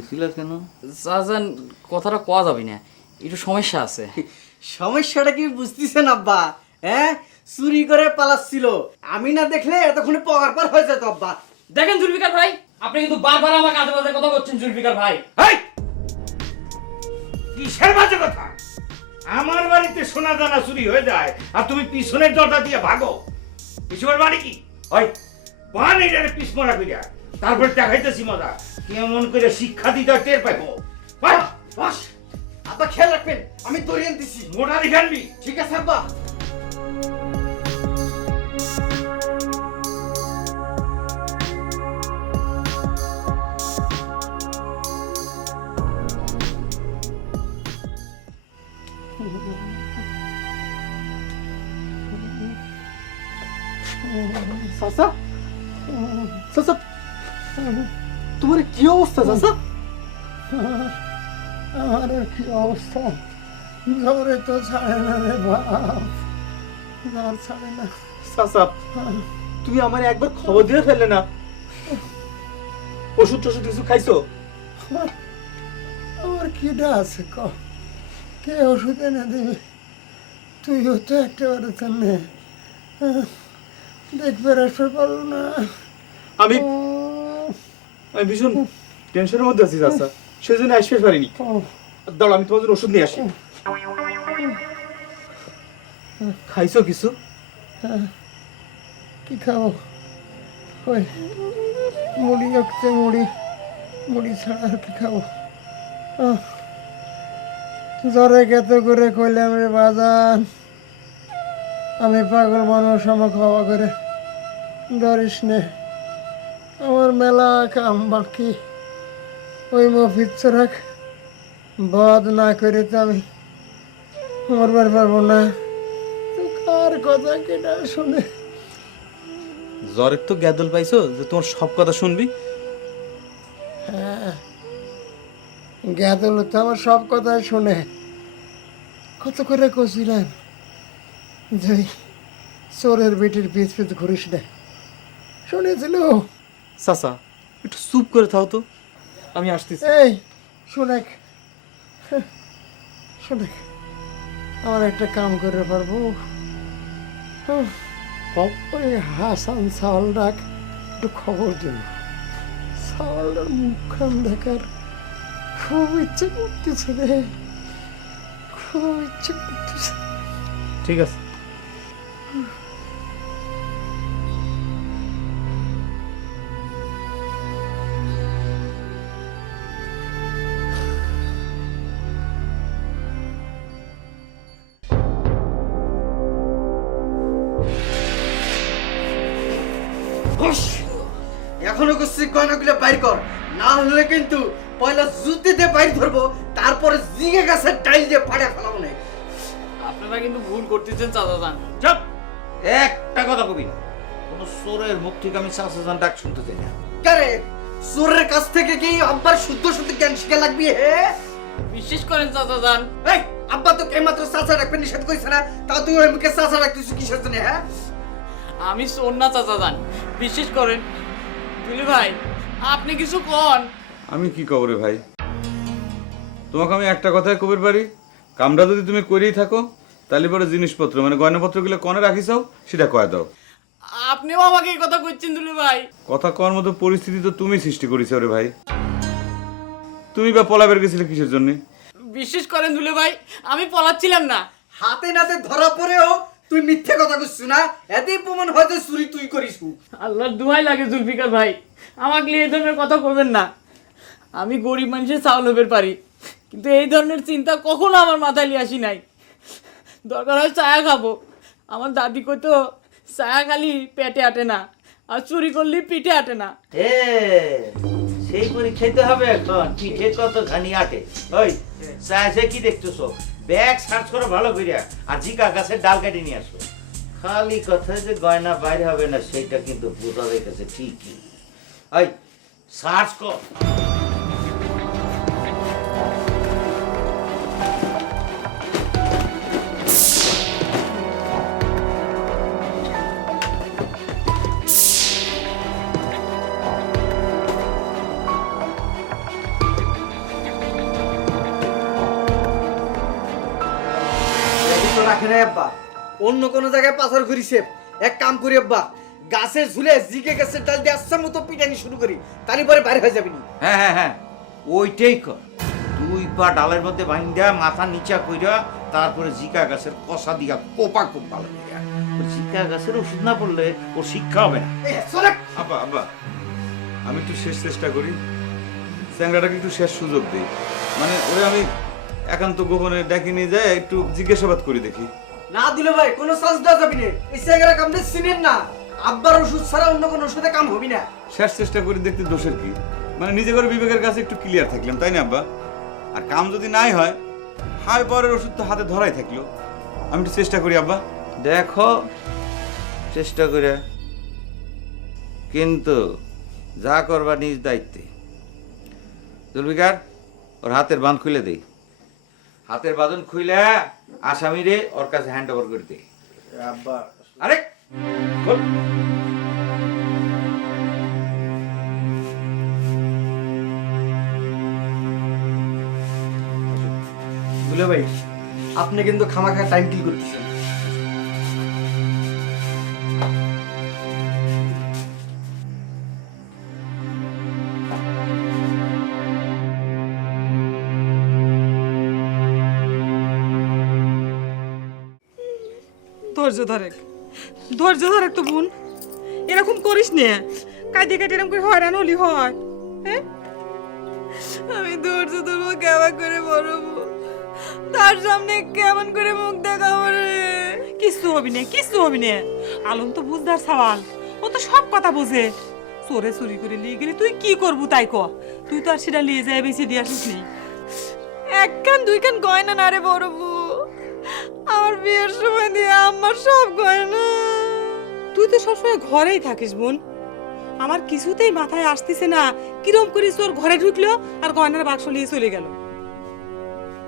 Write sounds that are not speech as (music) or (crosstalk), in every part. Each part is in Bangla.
কেন? চাচান কথাটা কওয়া যাবে না। একটু সমস্যা আছে। (laughs) সমস্যাটা কি বুঝতেছেন আব্বা? হ্যাঁ? চুরি করে পালাচ্ছিল। আমি না দেখলে এতক্ষণে পার হয়ে যেত আব্বা। দেখেন জুলফিকার ভাই আপনি কিন্তু বারবার আমার কাঁধে বাজে কথা করছেন জুলফিকার ভাই। এই! কিসের বাজে কথা? আমার বাড়িতে সোনা দানা চুরি হয়ে যায় আর তুমি পিছনের দরজা দিয়ে ভাগো। পিছনের বাড়ি কি? ওই পান এটারে পিস মরা কইরা তারপর দেখাইতেছি মজা। কেমন করে শিক্ষা দিতে টের পাইবো। বাস, আব্বা খেয়াল রাখবেন আমি তৈরি আনতেছি। মোটা দেখানবি ঠিক আছে আব্বা। চাচা আমার কি অবস্থা? জ্বরে তো ছাড়ে না রে বাপ। জ্বর ছাড়ে না। চাচা তুমি আমার একবার খবর দিয়ে ফেললে না? ওষুধ টষুধ কিছু খাইছো? আমার কিটা আছে ক। কে ওষুধ এনে দিবি? তুইও তো একটা একেবারে জানে দেখবে আসতে পারো না। আমি আমি ভীষণ টেনশনের মধ্যে আছি চাচা সেই জন্য আসতে পারিনি। দাঁড়ো আমি তোমাদের ওষুধ নিয়ে আসি। খাইছো কিছু? কি খাব? মুড়ি হচ্ছে মুড়ি মুড়ি ছাড়া আর কি খাব? জ্বরে গেত করে কইলাম রে বাজান। আমি পাগল মানুষ, আমার খাওয়া করে ধরিস নে। আমার মেলা কাম বাকি। ওই মফিজ রাখ। বদ না করে তো আমি মরবার পারব না। কার কথা কেটা শুনে? জ্বরের তো গ্যাদল পাইছো যে তোমার সব কথা শুনবি? হ্যাঁ। গ্যাদল তো আমার সব কথাই শুনে। কত করে কছিলেন যে চোরের বেটির পিছ পিছ ঘুরিস না। শুনেছিল? চাচা একটু চুপ করে থাও তো। আমি আসতেছি। এই শোনেক। শোনেক। আমার একটা কাম করে পারব। ওই হাসান চাউল ডাক একটু খবর দিন। চাউলটার মুখখান দেখার খুব ইচ্ছে করতেছে রে। খুব ইচ্ছে করতেছে। ঠিক আছে। এখনও করছি গয়নাগুলো বাইর কর। না হলে কিন্তু পয়লা জুতি দিয়ে বাইর ধরবো তারপরে জিগে গাছের টাইল দিয়ে ফাড়ে ফেলাবো না আপনারা কিন্তু ভুল করতেছেন চাচা যান। চুপ! একটা কথা কবি না কোন সোরের মুখ থেকে আমি চাষা যান ডাক শুনতে চাই না। কারে? চোরের কাছ থেকে কি আব্বার শুদ্ধ শুদ্ধ জ্ঞান শিখে লাগবি হে? বিশ্বাস করেন চাচা যান। এই আব্বা তো এইমাত্র চাচা রাখবে নিষেধ কইছে না তাও তুই ওই মুখে চাচা রাখতেছিস কিসের জন্য হ্যাঁ আমি সোনা চাচা যান। বিশ্বাস করেন দুলি ভাই আপনি কিছু কন? আমি কি কব রে ভাই? তোমাকে আমি একটা কথাই কবির পারি কামটা যদি তুমি করেই থাকো তাহলে পরে জিনিসপত্র মানে গয়নাপত্রগুলো কনে রাখিসাও সেটা কয়ে দাও। আপনিও আমাকে এই কথা কইছেন দুলি ভাই। কথা কর মতো পরিস্থিতি তো তুমি সৃষ্টি করেছ রে ভাই। তুমি বা পলাবের গেছিলে কিসের জন্য? বিশ্বাস করেন দুলি ভাই আমি পলাচ্ছিলাম না। হাতে নাতে ধরা পড়েও তুই মিথ্যে কথা কইছিস না? এতেই প্রমাণ হয়তো চুরি তুই করিস আল্লাহর দুহাই লাগে জুলফিকার ভাই। আমাকে নিয়ে এই ধরনের কথা করবেন না। আমি গরিব মানুষের চাউল হবের পারি। কিন্তু এই ধরনের চিন্তা কখনো আমার মাথায় নিয়ে আসি নাই। দরকার হয় চায়া খাব। আমার দাদি কইতো চায়া খালি পেটে আটে না আর চুরি করলে পিঠে আটে না। সেই করে খেতে হবে এখন। পিঠে কত ঘানি আটে? ওই চাষে কি দেখতেছো? ব্যাগ সার্চ করো, ভালো করিয়া আর জিকা গাছের ডাল কেটে নিয়ে আসো। খালি কথা যে গয়না বাইরে হবে না, সেটা কিন্তু বোঝা কাছে ঠিকই। ওই সার্চ কর। নাই আব্বা অন্য কোনো জায়গায় পাথর ঘুরিছে। এক কাম করি আব্বা গাছে ঝুলে জিগে গাছের ডাল দিয়ে আসার মতো পিটানি শুরু করি তারই পরে বাইরে হয়ে যাবি হ্যাঁ হ্যাঁ হ্যাঁ ওইটাই কর দুই পা ডালের মধ্যে ভাঙ্গা মাথা নিচা কইরা তারপরে জিকা গাছের কষা দিয়া কোপা কোপ ভালো দিয়া। জিকা গাছের ওষুধ না পড়লে ওর শিক্ষা হবে না। আব্বা আব্বা আমি একটু শেষ চেষ্টা করি। স্যাংরাটাকে একটু শেষ সুযোগ দিই। মানে ওরে আমি একান্ত গোপনে ডাকি নিয়ে যায় একটু জিজ্ঞাসাবাদ করি দেখি। না দিলে ভাই কোনো চান্স দেওয়া যাবি না। এই স্যাংরা কামড়ে চিনেন না। আব্বার ওষুধ ছাড়া অন্য কোনো ওষুধে কাম হবি না। শেষ চেষ্টা করি দেখতে দোষের কি? মানে নিজে করে বিবেকের কাছে একটু ক্লিয়ার থাকলাম তাই না আব্বা? আর কাম যদি নাই হয় হাই পরের ওষুধ তো হাতে ধরাই থাকল। আমি একটু চেষ্টা করি আব্বা। দেখো চেষ্টা করে। কিন্তু যা করবা নিজ দায়িত্বে। জুলফিকার ওর হাতের বাঁধ খুলে দেই। হাতের বাঁধন খুলে আসামিরে ওর কাছে হ্যান্ড ওভার করে দে। আরে দুলে ভাই আপনি কিন্তু খামাখা টাইম কি করতেছেন। ধৈর্য ধরে। ধৈর্য ধরে তো বোন, এরকম করিস নে। কাঁদে কাটে এরকম করে হয়রান হলি হয় হ্যাঁ? আমি ধৈর্য ধরবো, কেমন করে বলব তার সামনে কেমন করে মুখ দেখাবো রে? কিচ্ছু হবি না, কিচ্ছু হবি না। আলম তো বুঝদার সওয়াল, ও তো সব কথা বোঝে। চোরে চুরি করে নিয়ে গেলে তুই কি করবু তাই ক? তুই তো আর সেটা নিয়ে যায় বেশি দিয়ে আসিস নি। এক কান, দুই কান গয়না না রে বড়বু আমার বিয়ের সময় দিয়ে আমার সব গয়না তুই তো সবসময় ঘরেই থাকিস বোন। আমার কিছুতেই মাথায় আসতেছে না কিরম করে তোর ঘরে ঢুকলো আর গয়নার বাক্স নিয়ে চলে গেল।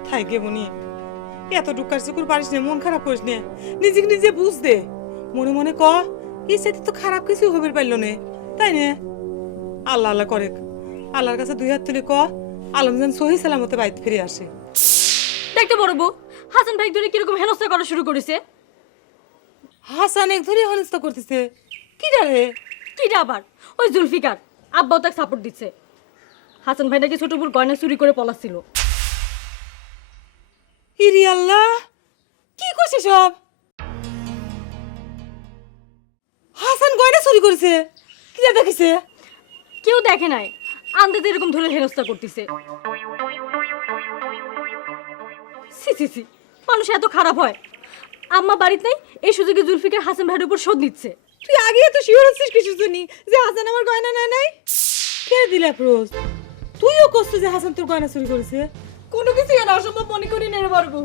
থাই গে বনি এত টুকার চুকুর পারিস না মন খারাপ করিস না। নিজেকে নিজে বুঝ দে। মনে মনে ক এই সাথে তো খারাপ কিছু হবে পারল না। তাই না। আল্লাহ আল্লাহ করে আল্লাহর কাছে দুই হাত তুলে ক আলমজান সহি সালামতে বাড়িতে ফিরে আসে। দেখতে বড় বউ হাসান ভাই ধরে কীরকম হেনস্থা করা শুরু করেছে? হাসান এক ধরে হনস্থা করতেছে। কি রে? কি আবার? ওই জুলফিকার আব্বাও তাকে সাপোর্ট দিচ্ছে। হাসান ভাই নাকি ছোট বোর গয়না চুরি করে পলাচ্ছিল। ইরি আল্লাহ কি করছে সব? হাসান গয়না চুরি করেছে। কি দেখিছে? কেউ দেখে নাই। আনতে তো এরকম ধরে হেনস্থা করতেছে। সি সি সি মানুষ এত খারাপ হয়। আম্মা বাড়িতে নেই এই সুযোগে জুলফিকার হাসান ভাইয়ের উপর শোধ নিচ্ছে। তুই আগে তো শিওর হচ্ছিস কিছু শুনি যে হাসান আমার গয়না নেয় নাই? কে দিলা প্রোজ তুইও করছ যে হাসান তোর গয়না চুরি করেছে? কোনো কিছু আর অসম্ভব মনে করি না রে বড়বু।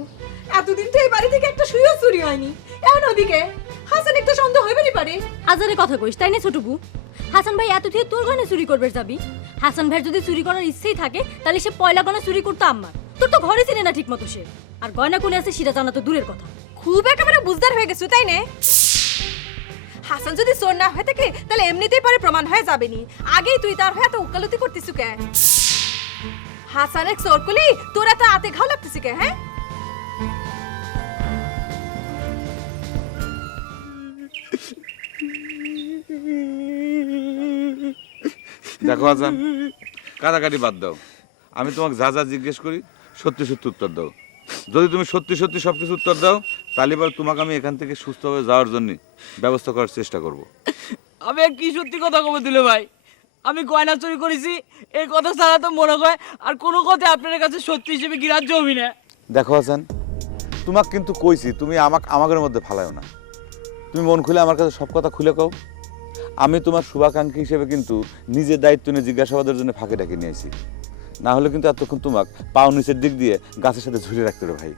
এতদিন তো এই বাড়ি থেকে একটা সুইও চুরি হয়নি। এমন ওদিকে হাসান একটু সন্দেহ হইবেনই পারে। আজারে কথা কইস তাই না ছোট বউ? হাসান ভাই এত থেকে তোর গয়না চুরি করবে যাবি? হাসান ভাইয়ের যদি চুরি করার ইচ্ছেই থাকে তাহলে সে পয়লা গয়না চুরি করতো আম্মার। তোর তো ঘরে চিনে না ঠিক মতো সে। আর গয়না কোনে আছে, সেটা জানা তো দূরের কথা। খুব একেবারে বুঝদার হয়ে গেছো, তাই না? হাসান যদি চোর না হয়ে থাকে, তাহলে এমনিতেই পরে প্রমাণ হয়ে যাবেনি। আগেই তুই তার হয়ে এত উকালতি করতিস কে? হাসান এক চোর কলি তোর এত আতে ঘাও লাগতেছে কে হ্যাঁ? দেখো আজান কাটাকাটি বাদ দাও। আমি তোমাকে যা যা জিজ্ঞেস করি, সত্যি সত্যি উত্তর দাও। যদি তুমি সত্যি সত্যি সব কিছু উত্তর দাও তাহলে এবার তোমাকে আমি এখান থেকে সুস্থভাবে যাওয়ার জন্য ব্যবস্থা করার চেষ্টা করব। আমি আর কি সত্যি কথা কবে দিলে ভাই? আমি গয়না চুরি করেছি এই কথা ছাড়া তো মনে হয় আর কোনো কথা আপনার কাছে সত্যি হিসেবে গ্রাহ্য হবি না? দেখো হাসান তোমাকে কিন্তু কইছি তুমি আমাকে আমাদের মধ্যে ফালাও না। তুমি মন খুলে আমার কাছে সব কথা খুলে কও। আমি তোমার শুভাকাঙ্ক্ষী হিসেবে কিন্তু নিজের দায়িত্ব নিয়ে জিজ্ঞাসাবাদের জন্য ফাঁকে ডাকে নিয়েছি না হলে কিন্তু এতক্ষণ তোমাক পাও নিচের দিক দিয়ে গাছের সাথে ঝুলে রাখতে রে ভাই।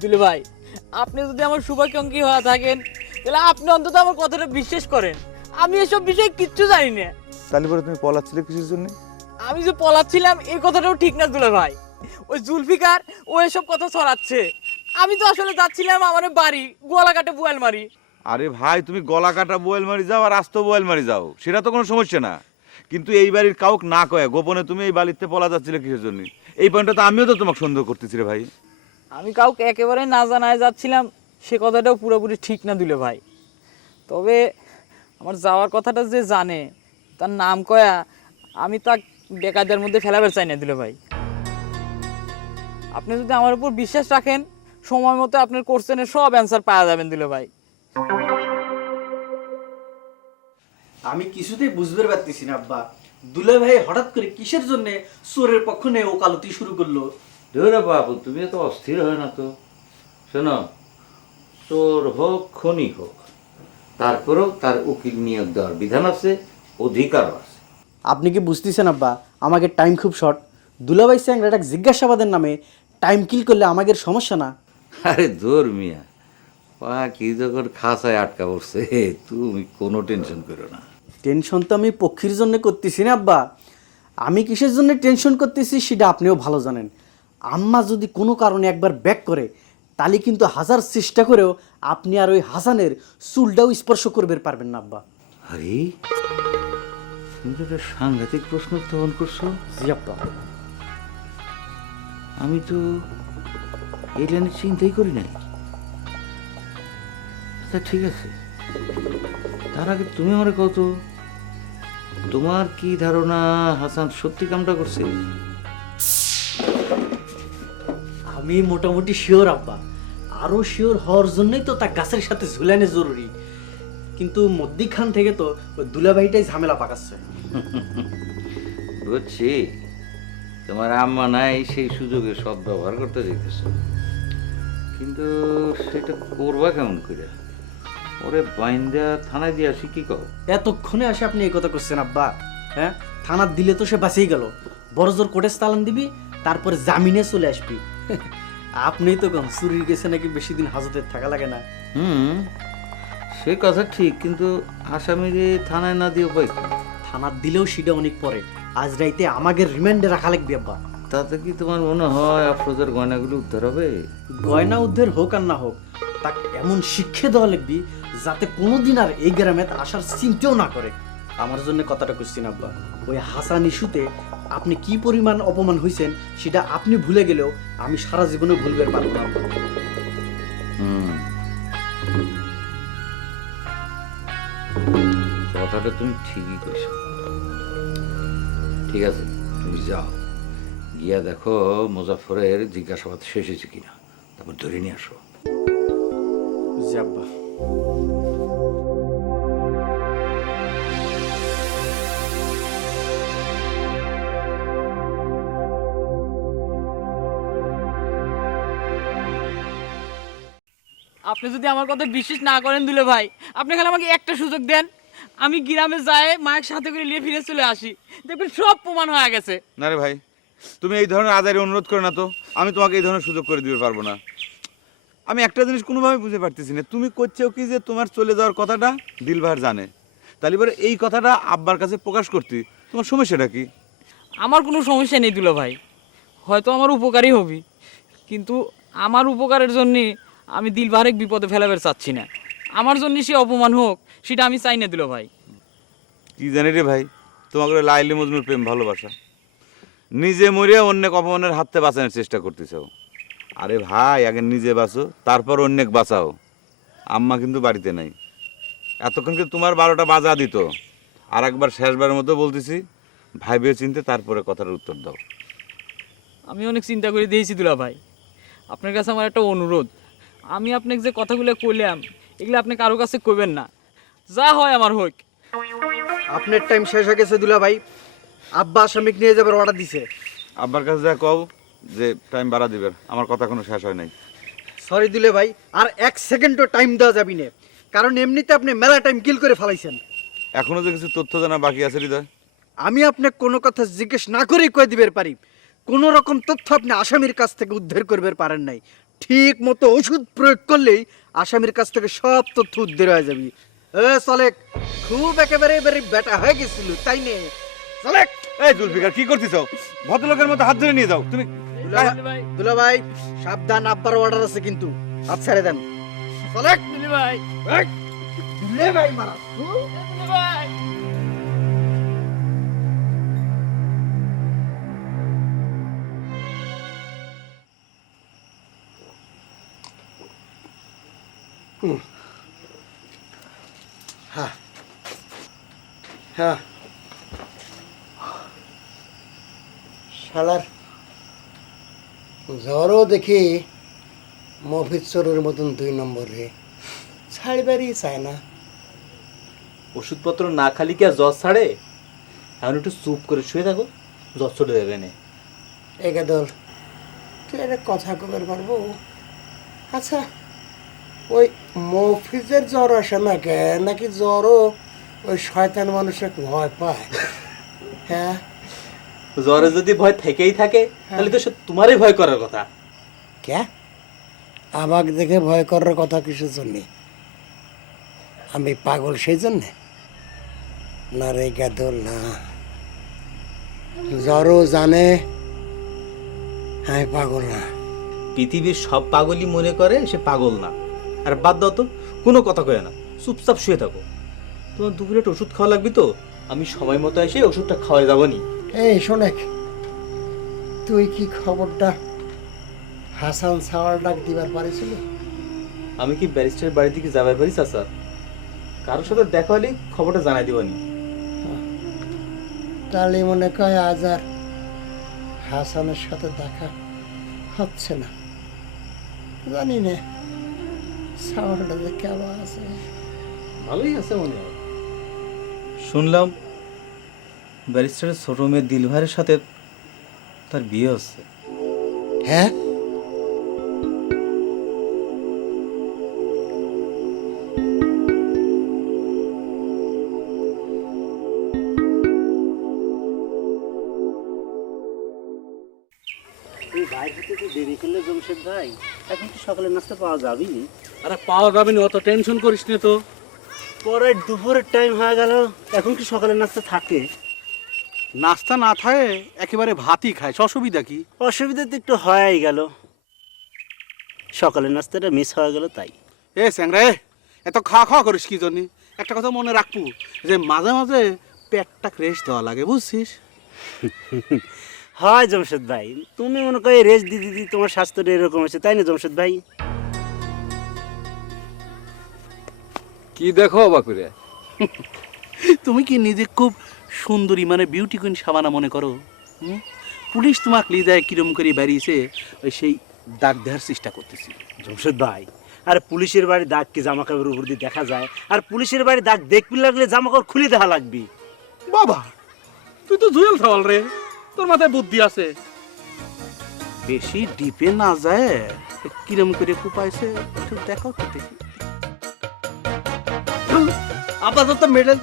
দিলে ভাই আপনি যদি আমার শুভাকাঙ্ক্ষী হয়ে থাকেন তাহলে আপনি অন্তত আমার কথাটা বিশ্বাস করেন। আমি এসব বিষয়ে কিচ্ছু জানি না। তাহলে পরে তুমি পলাচ্ছিলে কিসের জন্য? আমি যে পলাচ্ছিলাম এই কথাটাও ঠিক না দুলে ভাই। ওই জুলফিকার ও এসব কথা ছড়াচ্ছে। আমি তো আসলে যাচ্ছিলাম আমার বাড়ি গোয়ালাঘাটে বুয়াল মারি আরে ভাই তুমি গলা কাটা বোয়েল মারি যাও আর আস্ত বোয়েল মারি যাও। সেটা তো কোনো সমস্যা না। কিন্তু এই বাড়ির কাউক না কয়ে, গোপনে তুমি এই বাড়িতে পলা যাচ্ছিলে কিসের জন্য? এই পয়েন্টটা তো আমিও তো তোমাকে সন্দেহ করতেছি রে ভাই। আমি কাউকে একেবারে না জানায় যাচ্ছিলাম, সে কথাটাও পুরোপুরি ঠিক না দিলে ভাই। তবে আমার যাওয়ার কথাটা যে জানে, তার নাম কয়া আমি তা বেকারদের মধ্যে ফেলাবার চাই না দিলে ভাই। আপনি যদি আমার উপর বিশ্বাস রাখেন, সময় মতো আপনার কোশ্চেনের সব অ্যান্সার পাওয়া যাবেন দিলে ভাই। আমি কিছুতেই বুঝতে পারতেছি না আব্বা। দুলে ভাই হঠাৎ করে কিসের জন্য চোরের পক্ষ নিয়ে ওকালতি শুরু করল? ধরে বাবু তুমি তো অস্থির হয় না তো। শোনো চোর হোক খনি হোক তারপরেও তার উকিল নিয়োগ দেওয়ার বিধান আছে অধিকার আছে। আপনি কি বুঝতেছেন আব্বা? আমাকে টাইম খুব শর্ট দুলাভাই স্যাংরাটা জিজ্ঞাসাবাদের নামে টাইম কিল করলে আমাদের সমস্যা না? আরে দূর মিয়া পাখি যখন খাসায় আটকা পড়ছে তুমি কোনো টেনশন করো না। টেনশন তো আমি পক্ষীর জন্য করতেছি না আব্বা। আমি কিসের জন্য টেনশন করতেছি সেটা আপনিও ভালো জানেন। আম্মা যদি কোনো কারণে একবার ব্যাক করে তাহলে কিন্তু হাজার চেষ্টা করেও আপনি আর ওই হাসানের চুলটাও স্পর্শ করবে পারবেন না আব্বা। আরে তুমি একটা সাংঘাতিক প্রশ্ন উত্থাপন করছ। জি আব্বা। আমি তো এই লাইনে চিন্তাই করি নাই। আচ্ছা ঠিক আছে। তার আগে তুমি আমার কত তোমার কি ধারণা হাসান সত্যি কামটা করছে? আমি মোটামুটি শিওর আব্বা। আরও শিওর হওয়ার জন্যই তো তা গাছের সাথে ঝুলানো জরুরি। কিন্তু মদ্দিখান থেকে তো ওই দুলাভাইটাই ঝামেলা পাকাচ্ছে। বুঝছি। তোমার আম্মা নাই সেই সুযোগে সব ব্যবহার করতে যেতেছ কিন্তু সেটা করবা কেমন করে ওরে বাইন্দা থানায় দিয়ে আসি কি কও? এতক্ষণে আসে আপনি এই কথা করছেন আব্বা। হ্যাঁ? থানার দিলে তো সে বাঁচেই গেল। বড় জোর কোর্টে চালান দিবি তারপরে জামিনে চলে আসবি। (laughs) আপনিই তো কম চুরির গেছে নাকি বেশি দিন হাজতে থাকা লাগে না। হুম সে কথা ঠিক কিন্তু আসামিরে থানায় না দিয়ে উপায় থানার দিলেও সেটা অনেক পরে। আজ রাইতে আমাকে রিমান্ডে রাখা লাগবে আব্বা। তাতে কি তোমার মনে হয় আফরোজের গয়নাগুলো উদ্ধার হবে? গয়না উদ্ধার হোক আর না হোক তাকে এমন শিক্ষা দেওয়া লাগবি যাতে কোনোদিন আর এই গ্রামে আসার চিন্তাও না করে। আমার জন্য কথাটা করছেন আব্বা ওই হাসান ইস্যুতে আপনি কি পরিমাণ অপমান হয়েছেন সেটা আপনি ভুলে গেলেও আমি সারা জীবনে ভুলবে পারব না কথাটা তুমি ঠিকই কইছো। ঠিক আছে তুমি যাও। গিয়া দেখো মুজাফরের জিজ্ঞাসাবাদ শেষ হয়েছে কিনা। তারপর ধরে নিয়ে আসো। জি আব্বা। আপনি যদি আমার কথা বিশ্বাস না করেন দিলে ভাই, আপনি খালি আমাকে একটা সুযোগ দেন। আমি গ্রামে যাই, মায়ের সাথে করে নিয়ে ফিরে চলে আসি। দেখবেন সব প্রমাণ হয়ে গেছে। না রে ভাই, তুমি এই ধরনের আদায়ের অনুরোধ করে না তো। আমি তোমাকে এই ধরনের সুযোগ করে দিতে পারব না। আমি একটা জিনিস কোনোভাবে বুঝতে পারতেছি না। তুমি করছ কি যে তোমার চলে যাওয়ার কথাটা দিলবাহার জানে? তাহলে এবার এই কথাটা আব্বার কাছে প্রকাশ করতে। তোমার সমস্যাটা কি? আমার কোনো সমস্যা নেই দুলা ভাই। হয়তো আমার উপকারই হবি। কিন্তু আমার উপকারের জন্যে আমি দিলবারেক বিপদে ফেলাবার চাচ্ছি না। আমার জন্য সে অপমান হোক সেটা আমি চাই না দিল ভাই। কি জানি রে ভাই তোমাকে লাইলি মজনুর প্রেম ভালোবাসা। নিজে মরিয়া অন্যেক অপমানের হাত বাঁচানোর চেষ্টা করতেছো। আরে ভাই আগে নিজে বাঁচো তারপর অন্যেক বাঁচাও। আম্মা কিন্তু বাড়িতে নাই। এতক্ষণ কিন্তু তোমার বারোটা বাজা দিত? আর একবার শেষবারের মতো বলতেছি ভাইবে চিনতে তারপরে কথার উত্তর দাও। আমি অনেক চিন্তা করে দিয়েছি দুলা ভাই। আপনার কাছে আমার একটা অনুরোধ। আমি আপনাকে যে কথাগুলো কইলাম এগুলো আপনি কারও কাছে কইবেন না। যা হয় আমার হোক। আপনার টাইম শেষ হয়ে গেছে দুলা ভাই। আব্বা আসামিক নিয়ে যাবার অর্ডার দিছে। আব্বার কাছে যা কও যে টাইম বাড়া দিবেন আমার কথা কোনো শেষ হয় নাই। সরি দুলে ভাই আর এক সেকেন্ডও টাইম দেওয়া যাবি না। কারণ এমনিতে আপনি মেলা টাইম কিল করে ফেলাইছেন। এখনও যে কিছু তথ্য জানা বাকি আছে হৃদয়? আমি আপনাকে কোনো কথা জিজ্ঞেস না করেই কয়ে দিবের পারি। কোনো রকম তথ্য আপনি আসামির কাছ থেকে উদ্ধার করবে পারেন নাই। ঠিক মতো ওষুধ প্রয়োগ করলেই আসামির কাছ থেকে সব তথ্য উদ্ধার হয়ে যাবে। এ সলেক খুব একেবারে এবারে বেটা হয়ে গেছিল তাই নে? সলেক! এই জুলফিকার কি করতেছ? ভদ্রলোকের মতো হাত ধরে নিয়ে যাও। তুমি দুলা ভাই সাবধান আব্বার অর্ডার আছে কিন্তু। হাত ছেড়ে দেন। দুলি ভাই। দুলে ভাই মারা। ভাই। হ্যাঁ। হ্যাঁ। শালার জ্বরও দেখি মফিজ চোরের মতন দুই নম্বরে ছাড়বারই চায় না। ওষুধপত্র না খালি কি আর জ্বর ছাড়ে? এখন একটু চুপ করে শুয়ে থাকো জ্বর চলে দেবে না। একাদল তুই একটা কথা কবার পারব? আচ্ছা ওই মফিজের জ্বর আসে না কে? নাকি জ্বরও ওই শয়তান মানুষের ভয় পায়? (laughs) হ্যাঁ? জ্বরে যদি ভয় থেকেই থাকে তাহলে তো সে তোমারই ভয় করার কথা। কে আমাকে দেখে ভয় করার কথা কিসের জন্যে? আমি পাগল সেই জন্যে? না রে গাদল না। জ্বরও জানে আমি পাগল না। পৃথিবীর সব পাগলই মনে করে সে পাগল না। আর বাদ দাও তো কোনো কথা কয়ে না। চুপচাপ শুয়ে থাকো। তোমার দুপুরে একটা ওষুধ খাওয়া লাগবে তো? আমি সময় মতো এসে ওষুধটা খাওয়াই যাব নি এই শোনেক। তুই কি খবরটা হাসান সাওয়ার ডাক দিবার পারিছিল? আমি কি ব্যারিস্টার বাড়ি থেকে যাবার পারি চাচা? কারোর সাথে দেখা হলে খবরটা জানাই দিবানি। তাহলে মনে কয় আজ আর হাসানের সাথে দেখা হচ্ছে না। জানি না সাওয়ারটা যে কেমন আছে। ভালোই আছে মনে হয়। শুনলাম ব্যারিস্টারের ছোট মেয়ে দিলভারের সাথে তার বিয়ে হচ্ছে। হ্যাঁ? আরে পাওয়া যাবে না অত টেনশন করিস না তো। পরে দুপুরের টাইম হয়ে গেল এখন কি সকালের নাস্তা থাকে? নাস্তা না থাকে একেবারে ভাতই খায় অসুবিধা কি? অসুবিধা তো একটু হয়েই গেল। সকালের নাস্তাটা মিস হয়ে গেল তাই। এ স্যাংরে এত খাওয়া খাওয়া করিস কি জন্য? একটা কথা মনে রাখব যে মাঝে মাঝে পেটটা রেস্ট দেওয়া লাগে বুঝছিস? (laughs) হয় জমশেদ ভাই তুমি মনে করো রেস্ট দিদি দিদি তোমার স্বাস্থ্যটা এরকম আছে তাই না জমশেদ ভাই? কি দেখো অবাক করে (laughs) তুমি কি নিজে খুব সুন্দরী মানে বিউটি কুইন সাবানা মনে করো পুলিশ তোমাকে নিয়ে যায় কিরম করে বেরিয়েছে ওই সেই দাগ দেওয়ার চেষ্টা করতেছি। জমশেদ ভাই আর পুলিশের বাড়ি দাগ কি জামা কাপড়ের উপর দিয়ে দেখা যায়? আর পুলিশের বাড়ি দাগ দেখবি লাগলে জামা কাপড় খুলে দেখা লাগবি। বাবা তুই তো জুয়েল থাওয়াল রে। তোর মাথায় বুদ্ধি আছে। বেশি ডিপে না যায় কিরম করে কুপাইছে একটু দেখাও তো দেখি। আপাতত মেডেল